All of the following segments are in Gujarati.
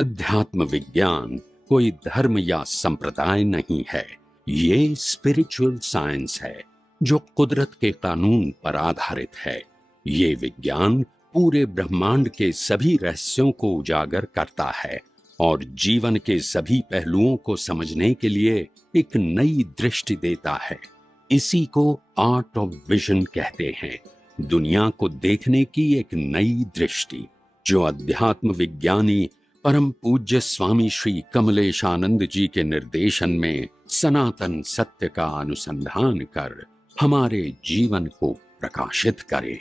अध्यात्म विज्ञान कोई धर्म या संप्रदाय नहीं है, ये स्पिरिचुअल साइंस है जो कुदरत के कानून पर आधारित है। ये विज्ञान पूरे ब्रह्मांड के सभी रहस्यों को उजागर करता है और जीवन के सभी पहलुओं को समझने के लिए एक नई दृष्टि देता है। इसी को आर्ट ऑफ विजन कहते हैं, दुनिया को देखने की एक नई दृष्टि, जो अध्यात्म विज्ञानी परम पूज्य स्वामी श्री कमलेशानंद जी के निर्देशन में सनातन सत्य का अनुसंधान कर हमारे जीवन को प्रकाशित करे।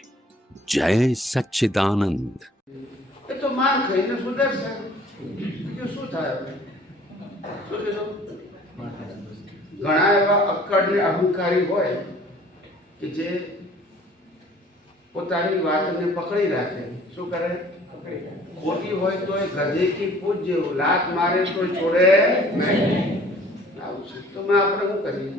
जय सच्चिदानंद। तो मार खाઈને સુધરશે કે શું થાય? શું કીધું? ઘણા એવા અક્કડ ને અહંકારી હોય કે જે પોતાની વાતને પકડી રાખે. શું કરે? ખોટી હોય તો એ ગધે કી પૂછ જેવું, લાત મારે તો છોડે નહીં. આવું છે તો મેં આપણે શું કરીએ?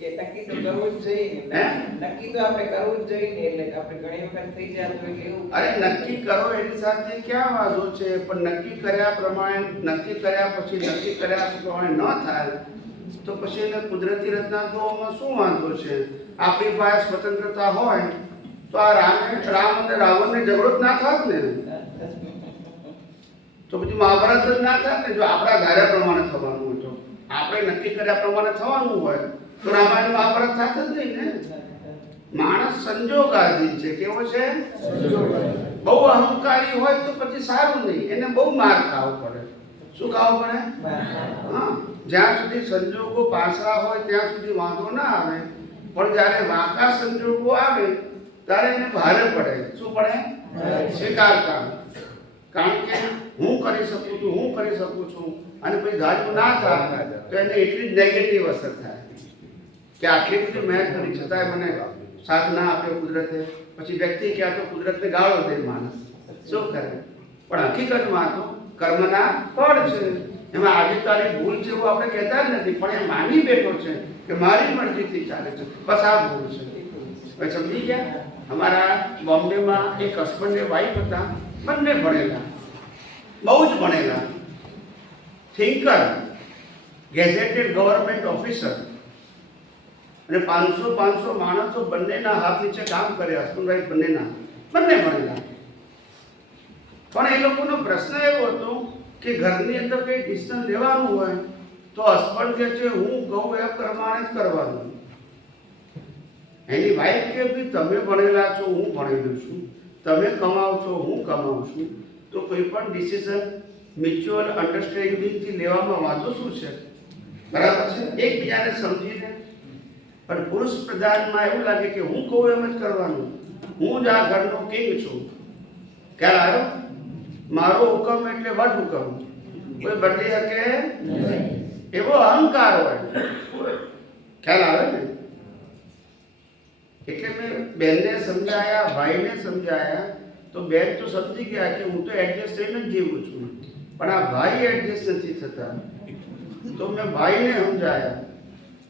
કે નક્કી તો કરવું જ જોઈએ ને. નક્કી તો આપણે કરવું જ જોઈએ ને. એટલે આપણે ઘણી વખત થઈ જતું હોય કે એવું અરે નક્કી કરો એની સાથે ક્યાં વાંધો છે, પણ નક્કી કર્યા પ્રમાણે, નક્કી કર્યા પછી નક્કી કર્યા પ્રમાણે ન થાય તો પછી એને કુદરતી રચના જોવામાં શું વાંધો છે? આપણી પાસે સ્વતંત્રતા હોય તો આ રામ અને રાવણને ઝઘડો જ ના થાત ને, તો પછી મહાભારત જ ના થાત ને. જો આપણા ધાર્યા પ્રમાણે થવાનું હોય તો, આપણે નક્કી કર્યા પ્રમાણે થવાનું હોય તો રામાયણ મહાભારત થાત જ નહીં ને. માણસ સંજોગાધીન છે. કેવો છે? બહુ અહંકારી હોય તો પછી સારું નહીં, એને બહુ માર ખાવો પડે. શું ખાવો પડે? હા, જ્યાં સુધી સંજોગો પાછા હોય ત્યાં સુધી વાંધો ના આવે, પણ જ્યારે વાંકા સંજોગો આવે ત્યારે એને ભારે પડે. શું પડે? સ્વીકારતા. કારણ કે હું કરી શકું છું, હું કરી શકું છું, અને પછી ધાર્યું ના થાય તો એને એટલી જ નેગેટિવ અસર થાય કે આટલી બધી મહેનત કરી છતાંય મને સાથ ના આપે કુદરતે. પછી વ્યક્તિ ક્યાં તો કુદરતને ગાળો દે માણસ. શું કરે? પણ હકીકતમાં તો કર્મના ફળ છે. એમાં આજે તારી ભૂલ છે એવું આપણે કહેતા જ નથી, પણ એ માની બેઠો છે કે મારી મરજીથી ચાલે છે, બસ આ ભૂલ છે. હવે સમજી ગયા? અમારા બોમ્બેમાં એક હસબન્ડ ને વાઈફ હતા, બંને ભણેલા, બહુ જ ભણેલા, થિંકર, ગેઝેટેડ ગવર્મેન્ટ ઓફિસર, અને 500 માણસો બંનેના હાથ નીચે કામ કરે. હસબન્ડ વાઈફ બંને ભણેલા. પણ એ લોકોનો પ્રશ્ન એવો હતો કે ઘરની અંદર કંઈ ડિસિઝન લેવાનું હોય તો હસબન્ડ કહે છે હું કહું એ પ્રમાણે જ કરવાનું. એની વાઈફ કે ભાઈ તમે ભણેલા છો, હું ભણેલું છું, તમે કમાવ છો, હું કમાઉં છું, તો કોઈ પણ ડિસિઝન મ્યુચ્યુઅલ અન્ડરસ્ટેન્ડિંગથી લેવામાં વાંધો શું છે? બરાબર છે, એકબીજાને સમજીને. પણ પુરુષ પ્રધાનમાં એવું લાગે કે હું કહું એમ જ કરવાનું, હું જ આ ઘરનો કિંગ છું. ખ્યાલ આવ્યો? મારો હુકમ એટલે વટ હુકમ, કોઈ બદલી શકે એવો અહંકાર હોય. ખ્યાલ આવે ને? એટલે મેં બેનને સમજાયા, ભાઈને સમજાયા, તો બેન તો સમજી ગયા કે હું તો એડજસ્ટ થઈને જ જીવું છું, પણ આ ભાઈ એડજસ્ટ નથી થતા. તો મેં ભાઈને સમજાયા,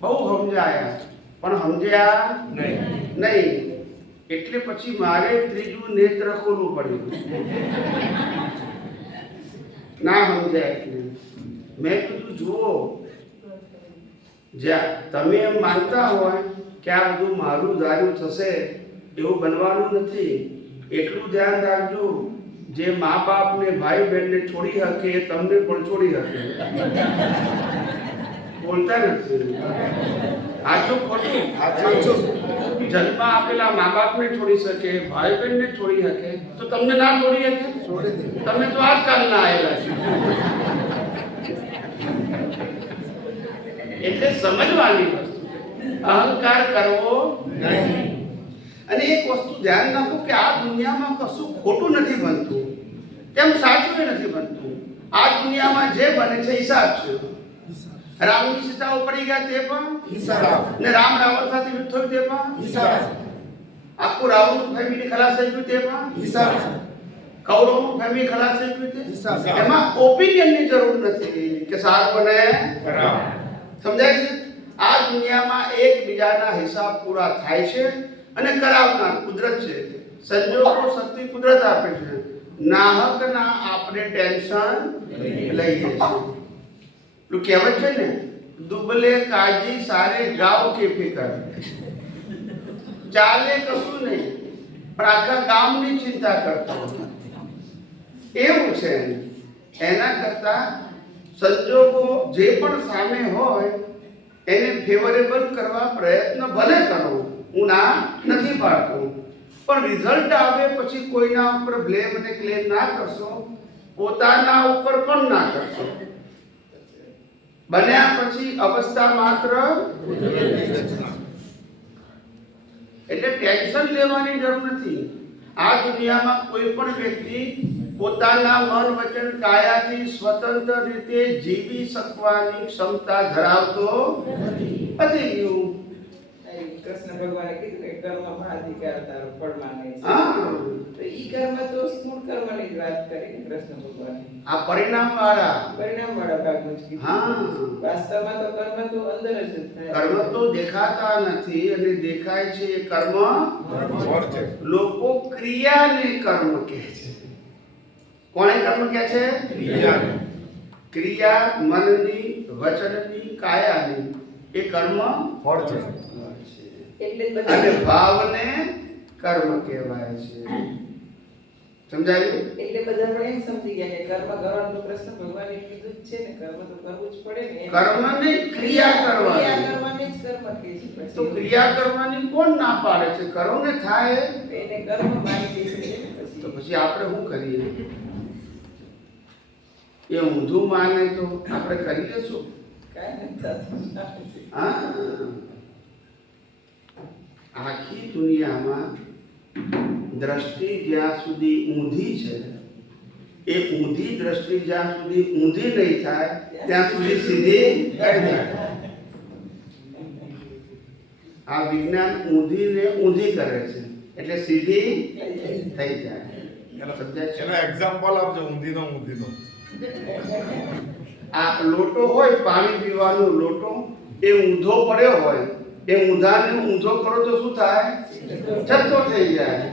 બહુ સમજાયા, પણ સમજ્યા નહીં. એટલે પછી મારે ત્રીજું નેત્ર ખોલવું પડ્યું. ના સમજાય એટલે મેં કીધું જુઓ, જ્યાં તમે એમ માનતા હોય કે આ બધું મારું ધાર્યું થશે એવું બનવાનું નથી. એટલું ધ્યાન રાખજો, જે મા બાપને ભાઈ બહેનને છોડી શકે એ તમને પણ છોડી શકે. બોલતા નથી. આટલું ખોટું. જન્મ આપેલા મા બાપને છોડી શકે, ભાઈ બહેનને છોડી શકે, તો તમને ના છોડી શકે? તમે તો આજકાલના આવેલા છો. એટલે સમજવાની વસ્તુ, અહંકાર કરવો નહીં. અને એક વસ્તુ ધ્યાન રાખો કે આ દુનિયામાં કશું ખોટું નથી બનતું, તેમ સાચું નથી બનતું. આ દુનિયામાં જે બને છે હિસાબ છે. રામની સીતા ઉપડી ગયા તે પણ હિસાબ, ને રામ રાવણ સાથે યુદ્ધ થયું તે પણ હિસાબ, આખું રાવણનું ફેમિલી ખલાસ થઈ ગયું તે પણ હિસાબ, કૌરવનું ફેમિલી ખલાસ થઈ ગયું તે હિસાબ. એમાં ઓપિનિયનની જરૂર નથી કે સારું બને ખરાબ. સમજાય છે? આ દુનિયામાં એકબીજાના હિસાબ પૂરા થાય છે અને કરાવનાર કુદરત છે. સંજોગો શક્તિ કુદરત આપે છે, નાહકના આપણે ટેન્શન લઈએ છીએ. પેલું કહેવત છે ને, દુબલે કાજી સારે ગાવ કે ફિકર. ચાલે કશું નહીં પણ આખા ગામની ચિંતા કરતો એવું છે. એના કરતા સંજોગો જે પણ સામે હોય એને ફેવરેબલ કરવા પ્રયત્ન ભલે કરો, હું ના નથી પાડતો, પણ રિઝલ્ટ આવે પછી કોઈના ઉપર બ્લેમ અને ક્લેમ ના કરશો, પોતાના ઉપર પણ ના કરશો. બન્યા પછી અવસ્થા માત્ર એટલે ટેન્શન લેવાની જરૂર નથી. આ દુનિયામાં કોઈ પણ વ્યક્તિ પોતાના મન વચન કાયાથી સ્વતંત્ર રીતે જીવી શકવાની ક્ષમતા ધરાવતો નથી. કૃષ્ણ ભગવાને કીધું કે કર્મમાં અધિકાર તારો ફળમાં નહીં છે. હા, તો ઈ કર્મ તો સ્થૂળ કર્મની જ વાત કરી ને કૃષ્ણ ભગવાને. આ પરિણામવાળા પરિણામવાળા ભાગનું જ કીધું. હા, વાસ્તવમાં તો કર્મ તો અંદર જ થાય. કર્મ તો દેખાતા નથી અને દેખાય છે એ કર્મ. લોકો ક્રિયાને કર્મ કહે છે. કોણે કર્મ કહે છે? ક્રિયા મનની, વચનની, કાયાની એ કર્મ એટલે જ અને બધા ભાવને કર્મ કહેવાય છે. સમજાયું? એટલે બધા પણ એમ સમજી ગયા કે કર્મ કરવાનું તો કૃષ્ણ ભગવાને કીધું જ છે ને, કર્મ તો કરવું જ પડે ને. કર્મ નહીં, ક્રિયા કરવાની. ક્રિયા કરવાની જ કર્મ કહે છે. તો પછી ક્રિયા કરવાની કોણ ના પાડે છે? કરો ને થાય. એને કર્મ માની દે છે ને તો પછી. પછી આપણે શું કરીએ? એ ઊંધું માને તો આપણે કરી લેશું. કાંઈ નથી થતું. હા, આખી દુનિયામાં દ્રષ્ટિ જ્યાં સુધી ઊંધી છે, એ ઊંધી દ્રષ્ટિ જ્યાં સુધી ઊંધી નહીં થાય ત્યાં સુધી સીધી થઈ જાય. આ વિજ્ઞાન ઊંધીને ઊંધી કરે છે એટલે સીધી થઈ જાય. સમજાય છે? એનો એક્ઝામ્પલ આપજો ઊંધીનો. આ લોટો હોય, પાણી પીવાનો લોટો, એ ઊંધો પડ્યો હોય, એ ઊંધાને ઊંધો કરો તો શું થાય? છત્તો થઈ જાય.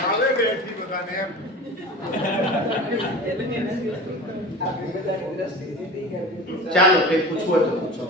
કાલે બેઠી બધાને એમ. આપણે બધાની દ્રષ્ટિ સીધી કરવી. ચાલો, કંઈ પૂછવું હોય તો પૂછો.